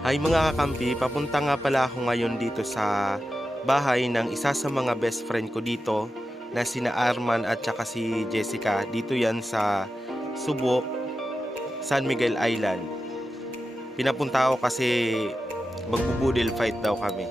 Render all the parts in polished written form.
Hi mga kakampi, papunta nga pala ako ngayon dito sa bahay ng isa sa mga best friend ko dito na sina Arman at saka si Jessica. Dito yan sa Subo, San Miguel Island. Pinapunta ako kasi magbubudel fight daw kami.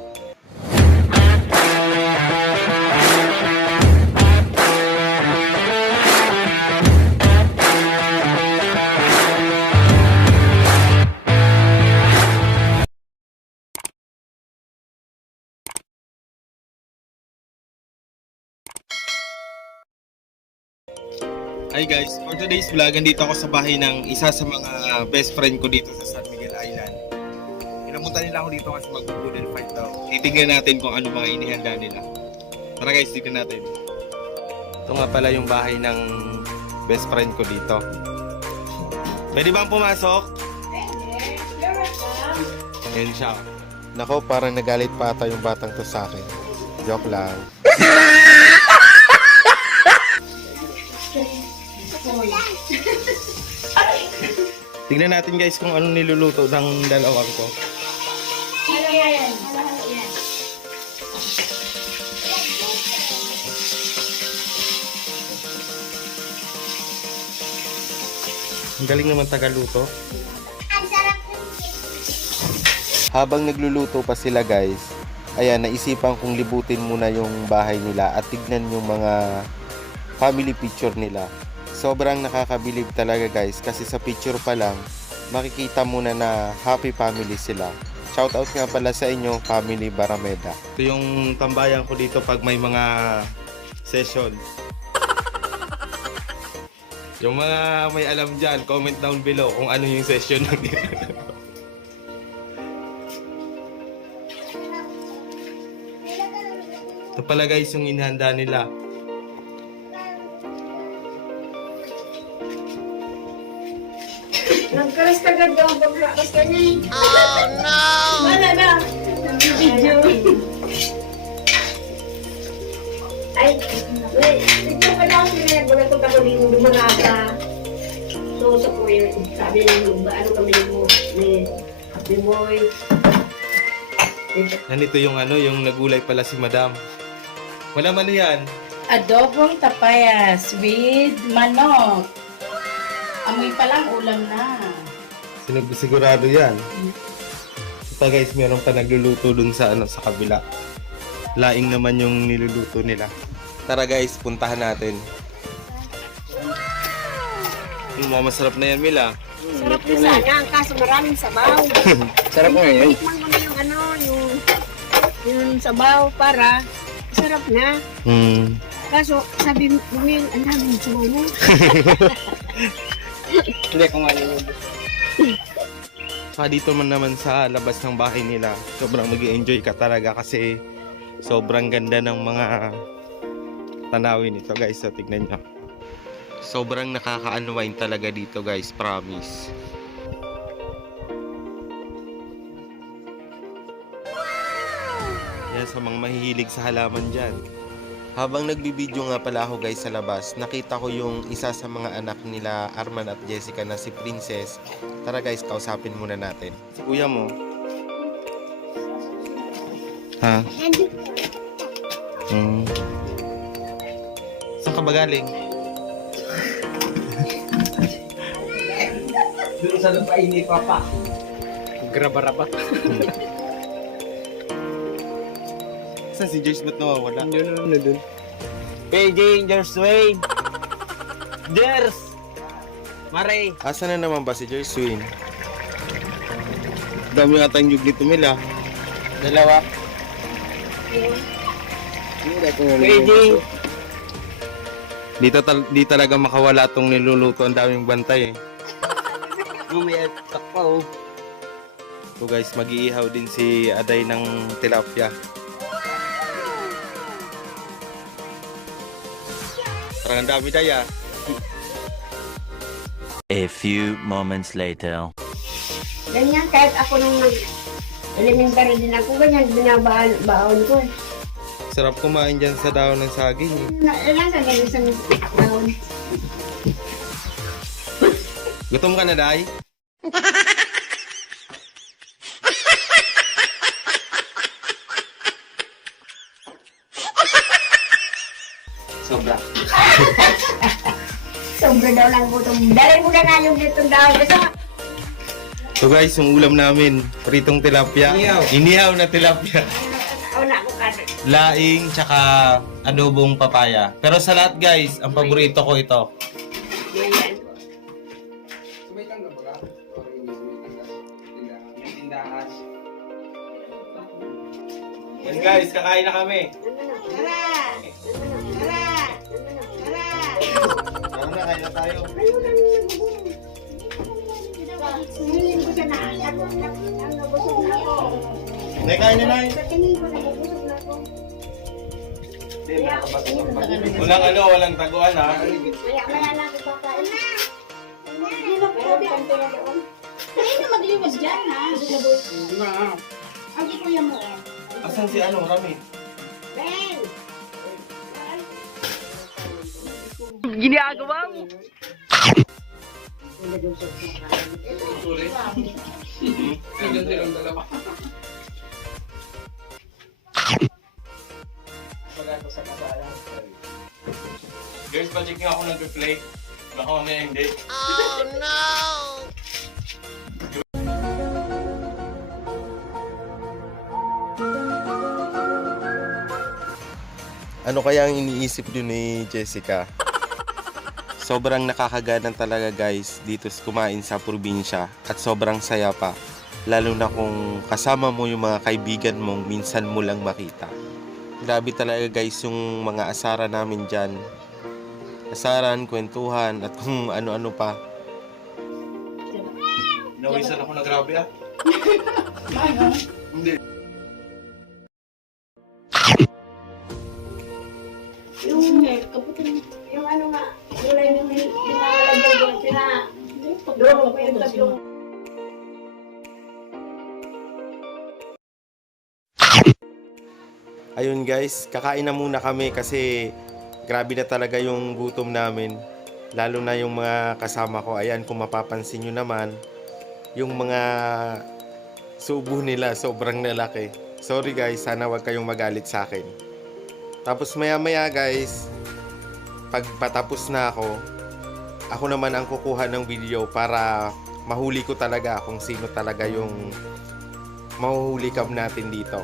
Hi guys, for today's vlog, andito ako sa bahay ng isa sa mga best friend ko dito sa San Miguel Island. Pinapunta nila ako dito kasi magbubudel fight daw. Titignan natin kung ano mga inihanda nila. Tara guys, tignan natin. Ito nga pala yung bahay ng best friend ko dito. Pwede bang pumasok? Ayan siya. Nako, parang nagalit pa ata yung batang to sa akin. Joke lang. Tignan natin guys kung anong niluluto ng dalawang ko. Ang galing naman tagaluto. Habang nagluluto pa sila guys, ayan, naisipan kong libutin muna yung bahay nila at tignan yung mga family picture nila. Sobrang nakakabilib talaga guys kasi sa picture pa lang makikita muna na happy family sila. Shoutout nga pala sa inyo, Family Barameda. Ito yung tambayan ko dito pag may mga session. Yung mga may alam dyan, comment down below kung ano yung session ng Ito pala guys yung inihanda nila. Nagkaras ka agad daw ang pagkakas ka niya. Oh no! Wala na! Video. Ay, wait. Tignan pa lang sila. Nagbagatog ako din dumanaga. So, sa kuya, sabi lang, ano kami ni Boy. Nandito yung yung nagulay pala si Madam. Wala man yan. Adobong tapayas with manok. Amoy pa lang ulam na. Sigurado yan. Ito guys, meron pa nagluluto dun sa sa kabila. Laing naman yung niluluto nila. Tara guys, puntahan natin. Masarap na yan, Mila. Sarap na sana, kaso maraming sabaw. Sarap mo yan. Tikman mo na yung sabaw para sarap na. Kaso, sabi mo yung ang daming sabaw mo. Hindi ko nga yun. Saka dito naman sa labas ng bahay nila, sobrang mag-i-enjoy ka talaga kasi sobrang ganda ng mga tanawin nito guys. So tignan nyo. Sobrang nakaka-unwind talaga dito guys, promise. Yan sa mga mahihilig sa halaman dyan. Habang nagbibideo nga pala ako guys sa labas, nakita ko yung isa sa mga anak nila Arman at Jessica na si Princess. Tara guys, kausapin muna natin. Si kuya mo. Ha? Saan ka ba galing? Doon sa lupain ni Papa. Graba-raba. Saan si Joyce ba't nawawala? Doon. PJ, Jers Wayne. Jers! Mare. Asa na naman ba si Joyce Swin? Dami ata yung dito nila. Dalawa. PJ. Di talaga makawala tong niluluto, ang daming bantay eh. Mamaya takpa oh. So guys, mag-iihaw din si Aday ng tilapia. Parang ang dami daya. A few moments later. Ganyan, kahit ako nung elementary din ako, ganyan, binabaon ko eh. Sarap kumain dyan sa daon ng saging eh. Ilan sa ganyan sa baon? Gutom ka na, Day? Sobra daw lang gutom. Dalhin mo na nga yung dito daw. Gusto nga. So guys, yung ulam namin, pritong tilapia. Inihaw na tilapia. Ako na ako kada. Laing, tsaka adobong papaya. Pero sa lahat guys, ang paborito ko ito. Ayan. Sumitang ka ba ka? O hindi sumitang ka? Tindahan. Yan guys, kakain na kami. Tara! Tara! Tara! Tara na, kain na tayo. Tingin ko siya na. Nabusog na ako. Nay, kain na, Nay. Sa tingin ko nabusog na ako. Walang ano, walang taguan ha. Maya lang ako kakain. Hindi na po kante na doon. Ay, na magliwas dyan, ha? Ang kuya mo, oh. Asan si ano, Rami? Ben! Nandun silang dalawa. Wala ko sa kasayan. Guys, pa-check nga ako nag-replay. Baka mamaya hindi. Ano kaya ang iniisip din ni Jessica? Sobrang nakakaganan talaga guys dito kumain sa probinsya at sobrang saya pa. Lalo na kung kasama mo yung mga kaibigan mong minsan mo lang makita. Grabe talaga guys yung mga asara namin dyan. Asaran, kwentuhan at kung ano-ano pa. Nawisan ako na grabe ah. Hindi. Yung ano nga, wala yung pinalagyan doon, doon ko yung tatlong. Ayun guys, kakain na muna kami kasi grabe na talaga yung gutom namin. Lalo na yung mga kasama ko. Ayan, kung mapapansin nyo naman, yung mga subo nila sobrang lalaki. Sorry guys, sana wag kayong magalit sa akin. Tapos maya guys, pag patapos na ako naman ang kukuha ng video para mahuli ko talaga kung sino talaga yung mahuhuli cam natin dito.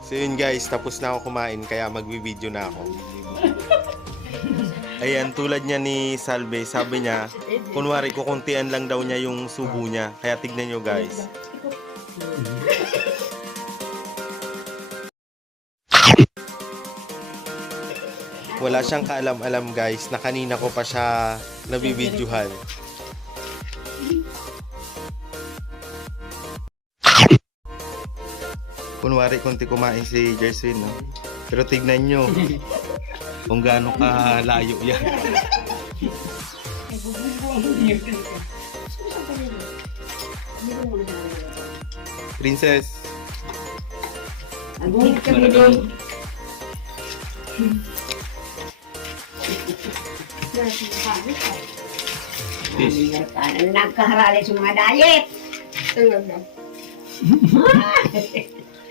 So yun guys, tapos na ako kumain kaya magbi-video na ako. Ayan, tulad niya ni Salve, sabi niya, kunwari kukuntian lang daw niya yung subo niya. Kaya tignan nyo guys. Wala siyang kaalam-alam guys na kanina ko pa siya nabibidyohan. Kunwari kunti kumain si Jersin, no? Pero tignan nyo kung gaano ka layo yan. Princess, Agungit kami doon. Nagkaharali sa mga diet.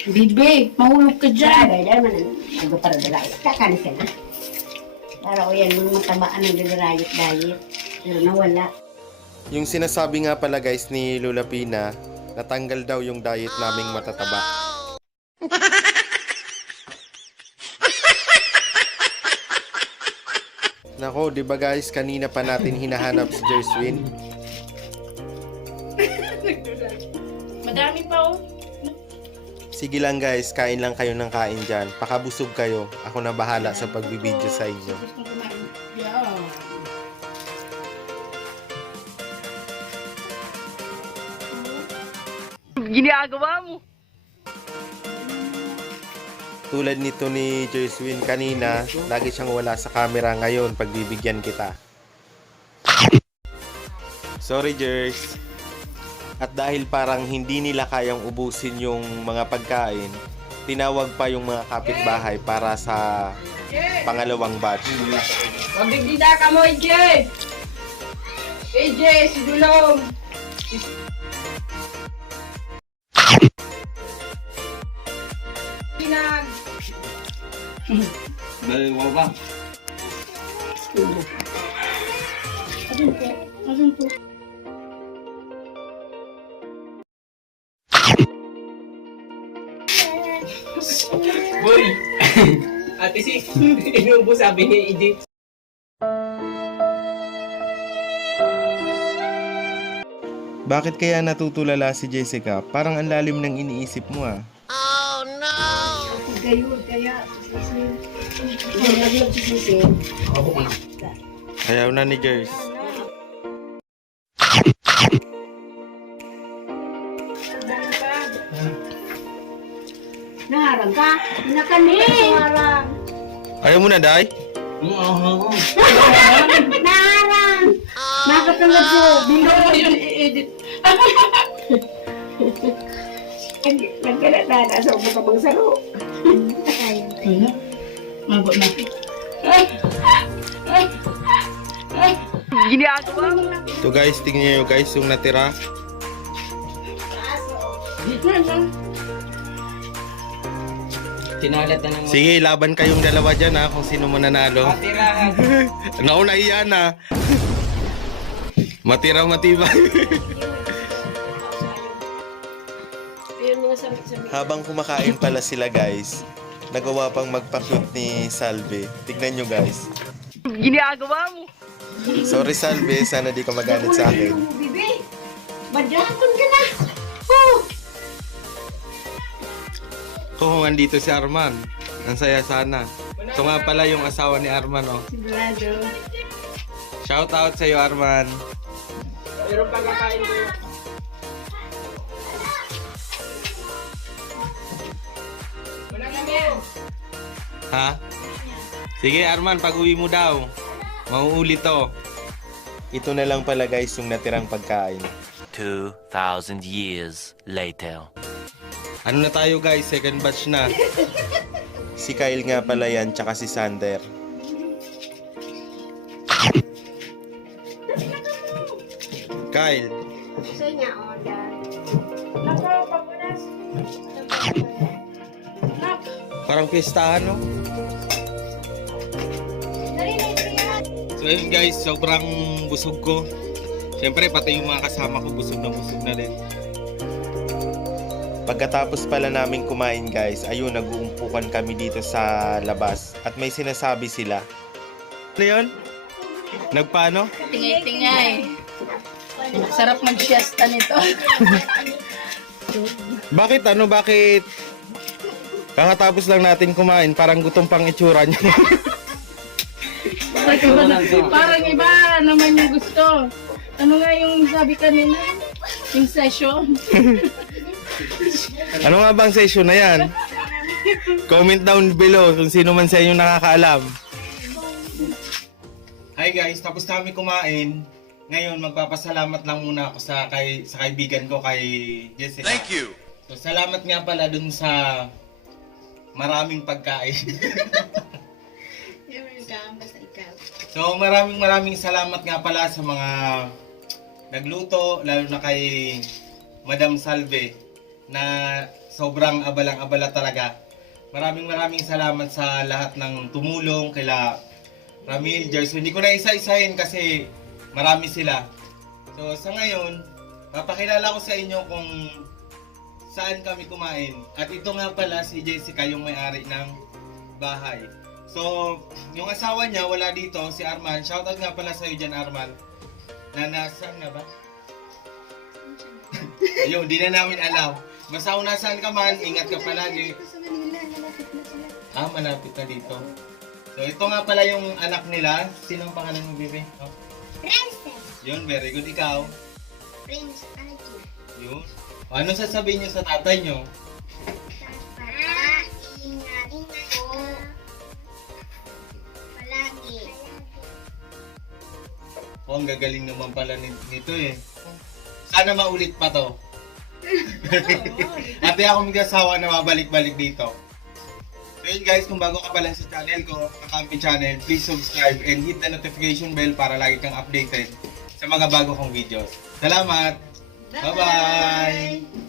Bibi, mahulog ka dyan. Dahil man, nagpaparadalay. Kakanis ka na. Para o yan, mga matabaan ng diet. Pero nawala. yung sinasabi nga pala guys ni Lola Pina, natanggal daw yung diet naming matataba. Nako, di ba guys, kanina pa natin hinahanap si Jerswin. Madami pa, oh. Sige lang guys, kain lang kayo ng kain dyan. Pakabusog kayo. Ako na bahala sa pagbibideo sa inyo. Gusto kong kumain. Yeah. Tulad nito ni Jerswin kanina, lagi siyang wala sa camera ngayon. Pagbibigyan kita. Sorry Jers. At dahil parang hindi nila kayang ubusin yung mga pagkain, tinawag pa yung mga kapitbahay para sa pangalawang batch. Magbibida ka mo, AJ! AJ, si Dulong! Kinag! Dalawa ba? Asan po? Asan po? Boy! Ate si, inubo sabi ni Edith. Bakit kaya natutulala si Jessica? Parang ang lalim ng iniisip mo ah. Gayon, kaya naglag si Sisi. Ako ko na. Ayaw na ni Jers. Naharang ka? Nakani! Naharang! Ayaw mo na, Day? Naharang! Nakatulog ko! Hindi yun i-edit. Nagkalat na sa upo ka bang saro. Wala. Magot na. So guys, tingnan nyo guys yung natira. Sinalat na ng Sige, laban kayong dalawa dyan ha, kung sino mo nanalo. matirahan. Nauna iyan ha. Matira matibay. Ayun mga sabi-sabi. Habang kumakain pala sila guys, nagawa pang magpa-cute ni Salve. Tignan nyo guys. Ginagawa mo. Sorry Salve, sana di ka magalit sa akin. Bibi! Badyahan ka na! Oh! Kuhungan dito si Arman. Ang saya sana. Ito nga pala yung asawa ni Arman oh. Sigurado. Shout out sa iyo Arman. Pero pagkakain mo yun. Wala kami yan. Ha? Sige Arman, pag uwi mo daw. Mauulit to. Ito na lang pala guys yung natirang pagkain. 2,000 years later. Ano na tayo guys? Second batch na. Si Kyle nga pala yan, tsaka si Sander. Kyle, Sa niya, oh, yan. parang pistahan no? So yun guys, sobrang busog ko. Siyempre pati yung mga kasama ko busog na din. Pagkatapos pala namin kumain guys, ayun nag-uumpukan kami dito sa labas at may sinasabi sila. Ano yun? Nagpaano? Tingay-tingay. Sarap mag-siesta nito. Bakit ano? Bakit? Kakatapos lang natin kumain, parang gutom pang itsura niyo. Parang iba naman yung gusto. Ano nga yung sabi kanina? Yung session. Ano nga bang session na yan? Comment down below kung sino man sa inyo nakakaalam. Hi guys, tapos namin kumain. Ngayon magpapasalamat lang muna ako sa kaibigan ko kay Jessica. Thank you. So salamat nga pala dun sa maraming pagkain. So maraming salamat nga pala sa mga nagluto, lalo na kay Madam Salve na sobrang abalang-abala talaga. Maraming salamat sa lahat ng tumulong kila Ramil, Jers. Hindi ko na isa-isahin kasi marami sila. So sa ngayon, papakilala ko sa inyo kung saan kami kumain. At ito nga pala si Jessica, yung may-ari ng bahay. So, yung asawa niya wala dito, si Arman. Shoutout nga pala sa'yo dyan, Arman. Na nasaan na ba? Ayun, di na namin alam. Basta kung nasaan ka man, ingat ka palagi. Ah, malapit na dito. So, ito nga pala yung anak nila. Sino ang pangalan mo, Bibi? Oh. Princess! Yun, very good. Ikaw? Prince Agi. Yun. O, ano sasabihin niyo sa tatay niyo? Papa, ingat po. Palagi. Oh, ang gagaling naman pala nito eh. Sana maulit pa to. Ate ako mag-asawa na mabalik-balik dito. So yun guys, kung bago ka pala sa channel ko, Kakampi Channel, please subscribe and hit the notification bell para lagi kang updated sa mga bago kong videos. Salamat! Bye-bye!